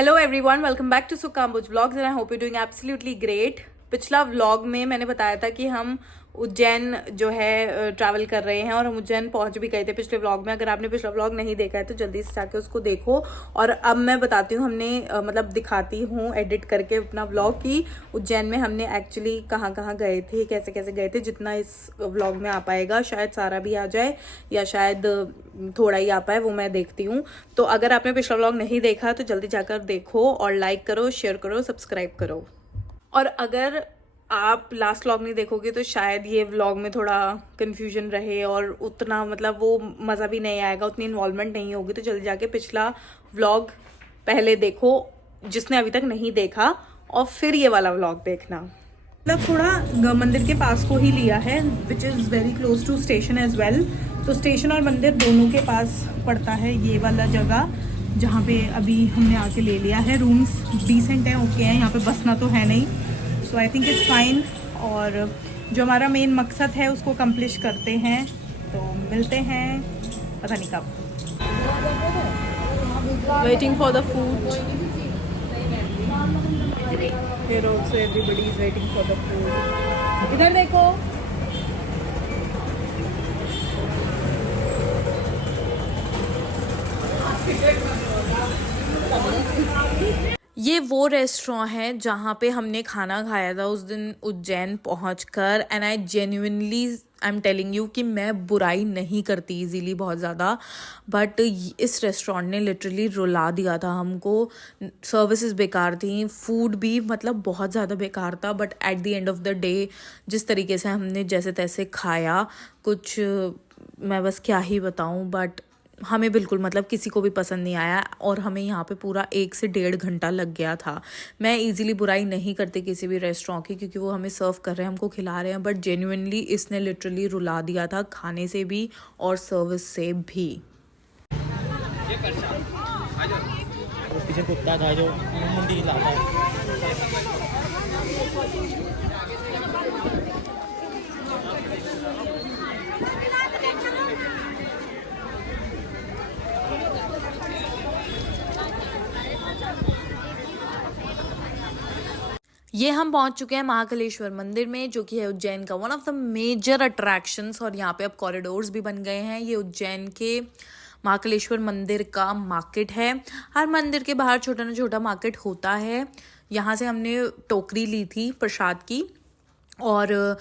Hello everyone, welcome back to सुकाम्बुज vlogs and I hope you doing absolutely great. पिछला vlog में मैंने बताया था कि हम उज्जैन जो है ट्रैवल कर रहे हैं और हम उज्जैन पहुंच भी गए थे पिछले व्लॉग में। अगर आपने पिछला व्लॉग नहीं देखा है तो जल्दी से जाके उसको देखो। और अब मैं बताती हूँ, हमने मतलब दिखाती हूँ एडिट करके अपना व्लॉग कि उज्जैन में हमने एक्चुअली कहाँ कहाँ गए थे, कैसे कैसे गए थे। जितना इस व्लॉग में आ पाएगा, शायद सारा भी आ जाए या शायद थोड़ा ही आ पाए, वो मैं देखती हूँ। तो अगर आपने पिछला व्लॉग नहीं देखा तो जल्दी जाकर देखो और लाइक करो, शेयर करो, सब्सक्राइब करो। और अगर आप लास्ट व्लॉग नहीं देखोगे तो शायद ये व्लॉग में थोड़ा कन्फ्यूजन रहे और उतना मतलब वो मज़ा भी नहीं आएगा, उतनी इन्वॉल्वमेंट नहीं होगी। तो जल्दी जाके पिछला व्लॉग पहले देखो जिसने अभी तक नहीं देखा, और फिर ये वाला व्लॉग देखना। मतलब थोड़ा मंदिर के पास को ही लिया है, which is very close to station as well. तो स्टेशन और मंदिर दोनों के पास पड़ता है ये वाला जगह जहाँ पे अभी हमने आके ले लिया है। रूम्स डिसेंट हैं, ओके हैं, यहाँ पे बसना तो है नहीं, सो आई थिंक इट्स फाइन। और जो हमारा मेन मकसद है उसको कंप्लीट करते हैं, तो मिलते हैं पता नहीं कब। Waiting for the food. Here also everybody is waiting for the food. इधर देखो। ये वो रेस्टोरेंट है जहाँ पे हमने खाना खाया था उस दिन उज्जैन पहुँचकर। And I genuinely I am telling you कि मैं बुराई नहीं करती इजीली बहुत ज़्यादा, बट इस रेस्टोरेंट ने लिटरली रुला दिया था हमको। सर्विसेज बेकार थी, फूड भी मतलब बहुत ज़्यादा बेकार था, but at the end of the day जिस तरीके से हमने जैसे तैसे खाया, कुछ मैं बस क्या ही बताऊँ, बट हमें बिल्कुल मतलब किसी को भी पसंद नहीं आया। और हमें यहाँ पे पूरा 1 से 1.5 घंटा लग गया था। मैं इजीली बुराई नहीं करती किसी भी रेस्टोरेंट की, क्योंकि वो हमें सर्व कर रहे हैं, हमको खिला रहे हैं, बट जेन्युइनली इसने लिटरली रुला दिया था, खाने से भी और सर्विस से भी। पीछे कुत्ता था जो मुंडी हिलाता है। ये हम पहुंच चुके हैं महाकालेश्वर मंदिर में, जो कि है उज्जैन का one of the major attractions. और यहाँ पे अब कॉरिडोर्स भी बन गए हैं। ये उज्जैन के महाकालेश्वर मंदिर का मार्केट है। हर मंदिर के बाहर छोटा ना छोटा मार्केट होता है। यहाँ से हमने टोकरी ली थी प्रसाद की, और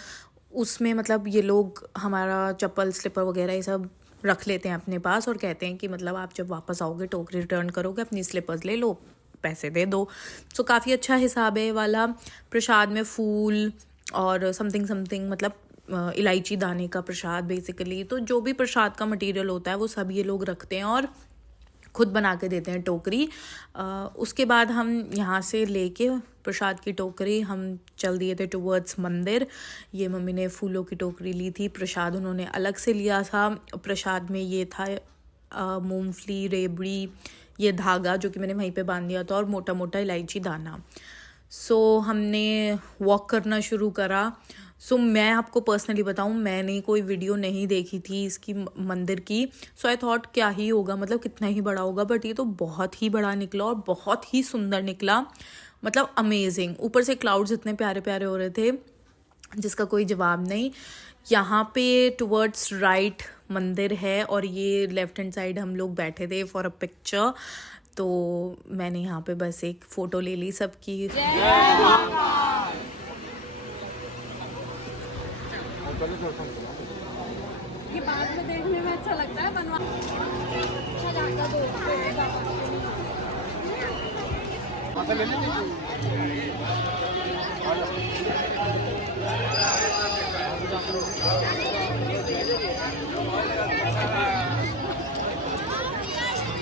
उसमें मतलब ये लोग हमारा चप्पल स्लीपर वगैरह ये सब रख लेते हैं अपने पास, और कहते हैं कि मतलब आप जब वापस आओगे टोकरी रिटर्न करोगे, अपनी स्लीपर्स ले लो, पैसे दे दो। सो काफ़ी अच्छा हिसाब है वाला। प्रसाद में फूल और समथिंग मतलब इलायची दाने का प्रसाद बेसिकली। तो जो भी प्रसाद का मटेरियल होता है वो सब ये लोग रखते हैं और खुद बना के देते हैं टोकरी। उसके बाद हम यहाँ से लेके प्रसाद की टोकरी हम चल दिए थे टुवर्ड्स मंदिर। ये मम्मी ने फूलों की टोकरी ली थी, प्रसाद उन्होंने अलग से लिया था। प्रसाद में ये था मूंगफली, रेबड़ी, ये धागा जो कि मैंने वहीं पे बांध दिया था, और मोटा मोटा इलायची दाना। सो हमने वॉक करना शुरू करा। सो मैं आपको पर्सनली बताऊं, मैंने कोई वीडियो नहीं देखी थी इसकी मंदिर की। सो आई थॉट क्या ही होगा, मतलब कितना ही बड़ा होगा, बट ये तो बहुत ही बड़ा निकला और बहुत ही सुंदर निकला, मतलब अमेजिंग। ऊपर से क्लाउड्स इतने प्यारे प्यारे हो रहे थे जिसका कोई जवाब नहीं। यहाँ पे टुवर्ड्स राइट मंदिर है और ये लेफ्ट हैंड साइड हम लोग बैठे थे फॉर अ पिक्चर। तो मैंने यहाँ पे बस एक फ़ोटो ले ली सबकी। ये बाद में देखने में अच्छा लगता है, बनवा अच्छा जाता दो।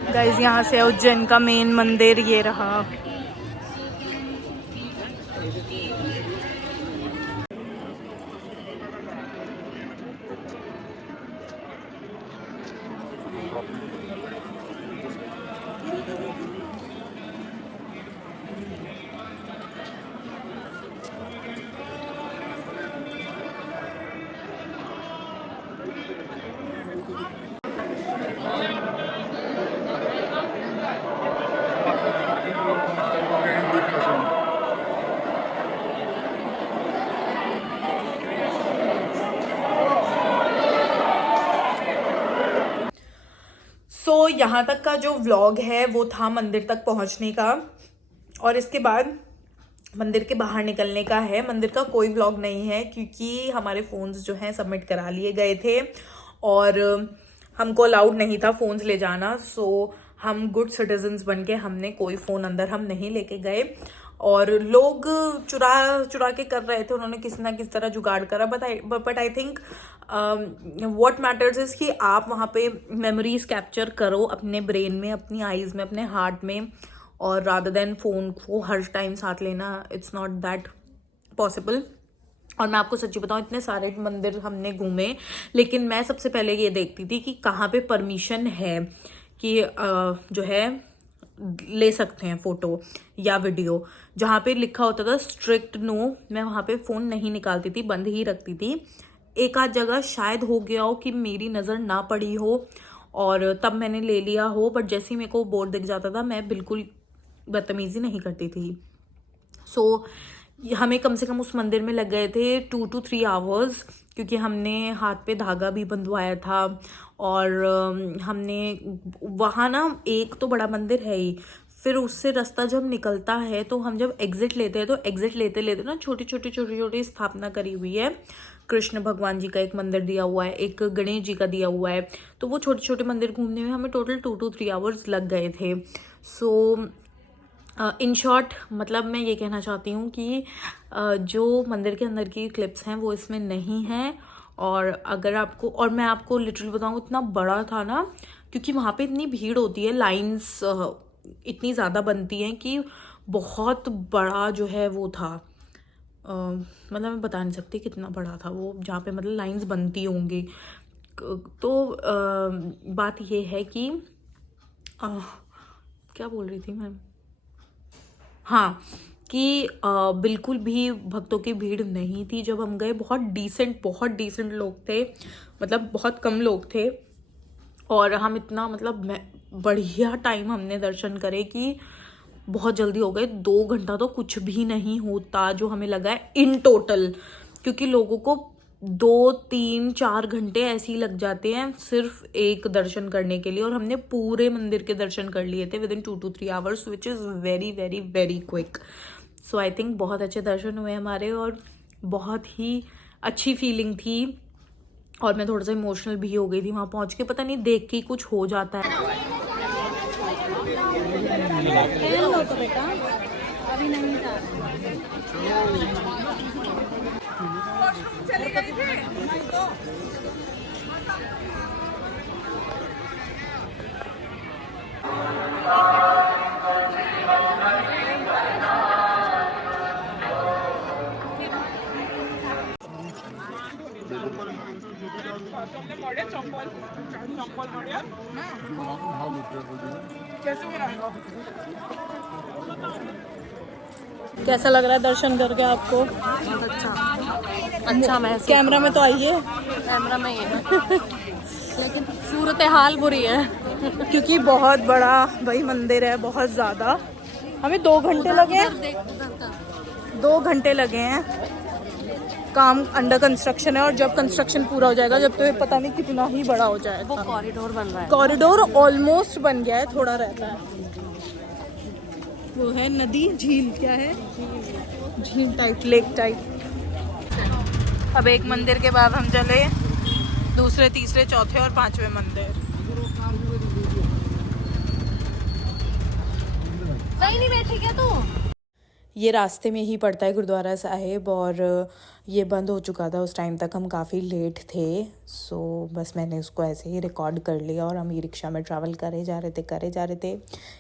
गाइस, यहाँ से उज्जैन का मेन मंदिर ये रहा। यहाँ तक का जो व्लॉग है वो था मंदिर तक पहुँचने का, और इसके बाद मंदिर के बाहर निकलने का है। मंदिर का कोई व्लॉग नहीं है क्योंकि हमारे फ़ोन्स जो हैं सबमिट करा लिए गए थे और हमको अलाउड नहीं था फ़ोन्स ले जाना। सो हम गुड सिटीजन्स बन के हमने कोई फ़ोन अंदर हम नहीं लेके गए, और लोग चुरा के कर रहे थे, उन्होंने किसी ना किसी तरह जुगाड़ करा। But I think what matters is कि आप वहाँ पे मेमोरीज कैप्चर करो अपने ब्रेन में, अपनी आईज़ में, अपने हार्ट में, और रादर देन फ़ोन को हर टाइम साथ लेना, इट्स नॉट दैट पॉसिबल। और मैं आपको सच्ची बताऊँ, इतने सारे मंदिर हमने घूमे, लेकिन मैं सबसे पहले ये देखती थी कि कहाँ पे परमिशन है कि जो है ले सकते हैं फ़ोटो या वीडियो। जहाँ पे लिखा होता था स्ट्रिक्ट नो, मैं वहाँ पे फ़ोन नहीं निकालती थी, बंद ही रखती थी। एक आध जगह शायद हो गया हो कि मेरी नज़र ना पड़ी हो और तब मैंने ले लिया हो, बट जैसे ही मेरे को बोर्ड दिख जाता था मैं बिल्कुल बदतमीज़ी नहीं करती थी। सो हमें कम से कम उस मंदिर में लग गए थे 2 to 3 आवर्स, क्योंकि हमने हाथ पे धागा भी बंधवाया था। और हमने वहाँ ना, एक तो बड़ा मंदिर है ही, फिर उससे रास्ता जब निकलता है तो हम जब एग्जिट लेते हैं तो एग्जिट लेते लेते ना छोटी छोटी स्थापना करी हुई है। कृष्ण भगवान जी का एक मंदिर दिया हुआ है, एक गणेश जी का दिया हुआ है, तो वो छोटे छोटे मंदिर घूमने में हमें टोटल 2 to 3 आवर्स लग गए थे। सो इन शॉर्ट मतलब मैं ये कहना चाहती हूँ कि जो मंदिर के अंदर की क्लिप्स हैं वो इसमें नहीं हैं। और अगर आपको, और मैं आपको लिटरली बताऊँ, इतना बड़ा था ना, क्योंकि वहाँ पे इतनी भीड़ होती है, लाइंस इतनी ज़्यादा बनती हैं कि बहुत बड़ा जो है वो था। मतलब मैं बता नहीं सकती कितना बड़ा था वो, जहाँ पे मतलब लाइंस बनती होंगी। तो बात ये है कि क्या बोल रही थी मैं, हाँ, कि बिल्कुल भी भक्तों की भीड़ नहीं थी जब हम गए। बहुत डिसेंट लोग थे, मतलब बहुत कम लोग थे, और हम इतना मतलब बढ़िया टाइम हमने दर्शन करे कि बहुत जल्दी हो गए। 2 घंटा तो कुछ भी नहीं होता जो हमें लगा है इन टोटल, क्योंकि लोगों को 2, 3, 4 घंटे ऐसे ही लग जाते हैं सिर्फ एक दर्शन करने के लिए, और हमने पूरे मंदिर के दर्शन कर लिए थे within 2 to 3 hours, which is very very very quick. So I think बहुत अच्छे दर्शन हुए हमारे, और बहुत ही अच्छी फीलिंग थी। और मैं थोड़ा सा इमोशनल भी हो गई थी वहाँ पहुँच के, पता नहीं देख के कुछ हो जाता है। लो तो बेटा, अभी नहीं था। चले गए थे तो कैसा लग रहा है दर्शन करके आपको? बहुत अच्छा महसूस। कैमरा में तो आइए, कैमरा में ही है लेकिन सूरत हाल बुरी है क्योंकि बहुत बड़ा भाई मंदिर है, बहुत ज़्यादा। हमें 2 घंटे लगे हैं, 2 घंटे लगे हैं। काम अंडर कंस्ट्रक्शन है, और जब कंस्ट्रक्शन पूरा हो जाएगा, जब तो ये पता नहीं कितना ही बड़ा हो जाएगा। वो कॉरिडोर बन रहा है। कॉरिडोर ऑलमोस्ट बन गया है, थोड़ा रहता है। वो है नदी, झील, क्या है, झील टाइप, लेक टाइप। अब एक मंदिर के बाद हम चले दूसरे, तीसरे, चौथे और 5वें मंदिर। सही नहीं बैठी क्या तू? ये रास्ते में ही पड़ता है गुरुद्वारा साहिब, और ये बंद हो चुका था उस टाइम तक, हम काफ़ी लेट थे। सो बस मैंने उसको ऐसे ही रिकॉर्ड कर लिया, और हम ई रिक्शा में ट्रैवल करे जा रहे थे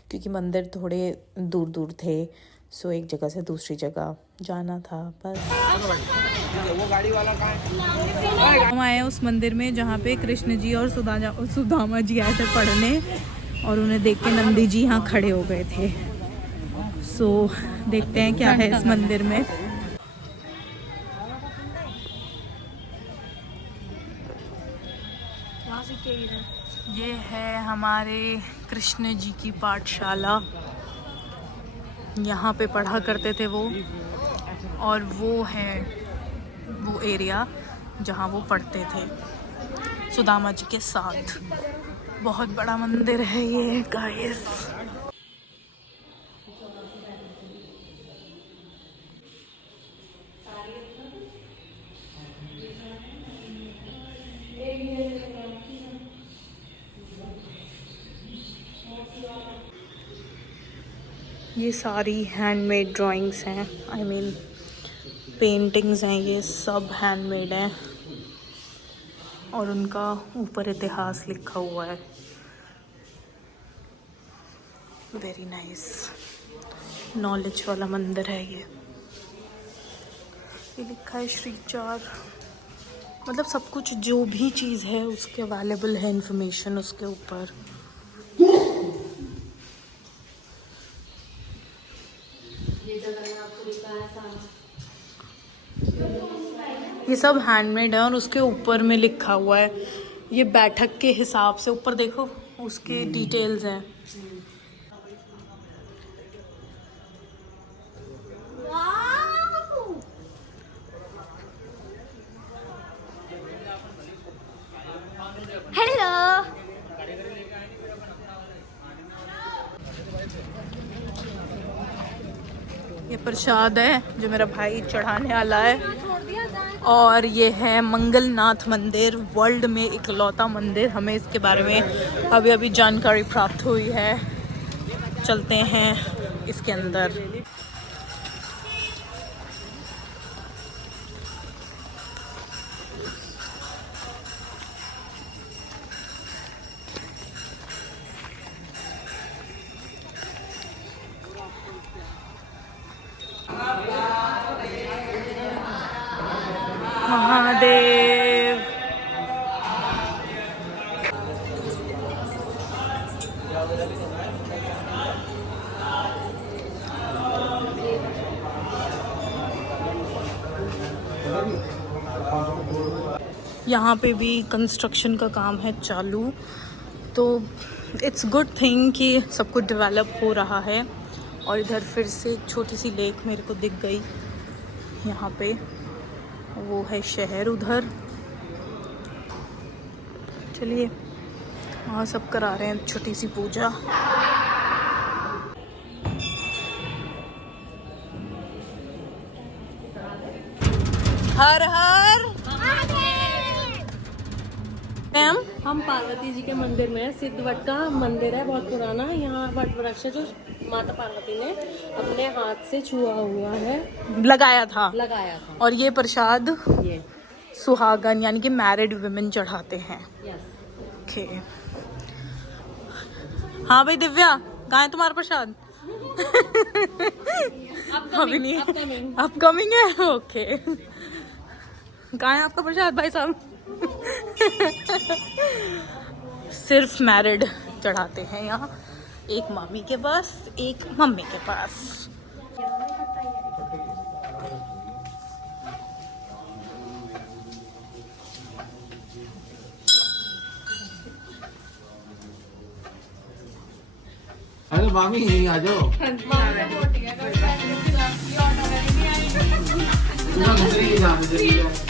क्योंकि मंदिर थोड़े दूर थे। सो एक जगह से दूसरी जगह जाना था बस। हम आए उस मंदिर में जहाँ पे कृष्ण जी और सुदामा जी आए थे पढ़ने, और उन्हें देख के नंदी जी यहाँ खड़े हो गए थे। सो देखते हैं क्या है इस मंदिर में। ये है हमारे कृष्ण जी की पाठशाला, यहाँ पे पढ़ा करते थे वो, और वो है वो एरिया जहाँ वो पढ़ते थे सुदामा जी के साथ। बहुत बड़ा मंदिर है ये गाइस। ये सारी हैंडमेड ड्राइंग्स हैं, आई मीन पेंटिंग्स हैं, ये सब हैंडमेड हैं और उनका ऊपर इतिहास लिखा हुआ है। वेरी नाइस, नॉलेज वाला मंदिर है ये लिखा है श्री 4। मतलब सब कुछ जो भी चीज़ है उसके अवेलेबल है इंफॉर्मेशन उसके ऊपर। ये सब हैंडमेड है और उसके ऊपर में लिखा हुआ है, ये बैठक के हिसाब से ऊपर देखो उसके डिटेल्स हैं। हेलो। ये प्रसाद है जो मेरा भाई चढ़ाने वाला है और ये है मंगलनाथ मंदिर, वर्ल्ड में इकलौता मंदिर। हमें इसके बारे में अभी अभी जानकारी प्राप्त हुई है। चलते हैं इसके अंदर। महादेव। यहाँ पे भी कंस्ट्रक्शन का काम है चालू, तो इट्स गुड थिंग कि सब कुछ डेवलप हो रहा है। और इधर फिर से एक छोटी सी लेक मेरे को दिख गई यहाँ पे, वो है शहर उधर। चलिए वहाँ सब करा रहे हैं छोटी सी पूजा। हर हर मैम। हम पार्वती जी के मंदिर में, सिद्धवट का मंदिर है, बहुत पुराना। यहाँ वट वृक्ष है जो माता पार्वती ने अपने हाथ से छुआ हुआ है, लगाया था। और ये प्रसाद ये सुहागन यानी कि मैरिड वुमेन चढ़ाते हैं। ओके। हाँ भाई दिव्या, कहाँ है तुम्हारा प्रसाद? अभी नहीं, अपकमिंग है। ओके, कहाँ है आपका प्रसाद भाई साहब? सिर्फ मैरिड चढ़ाते हैं यहाँ, एक मामी के पास एक मम्मी के पास। अरे मामी यही आ जाओ। पूरा मंदिर ही जाने दे रही है।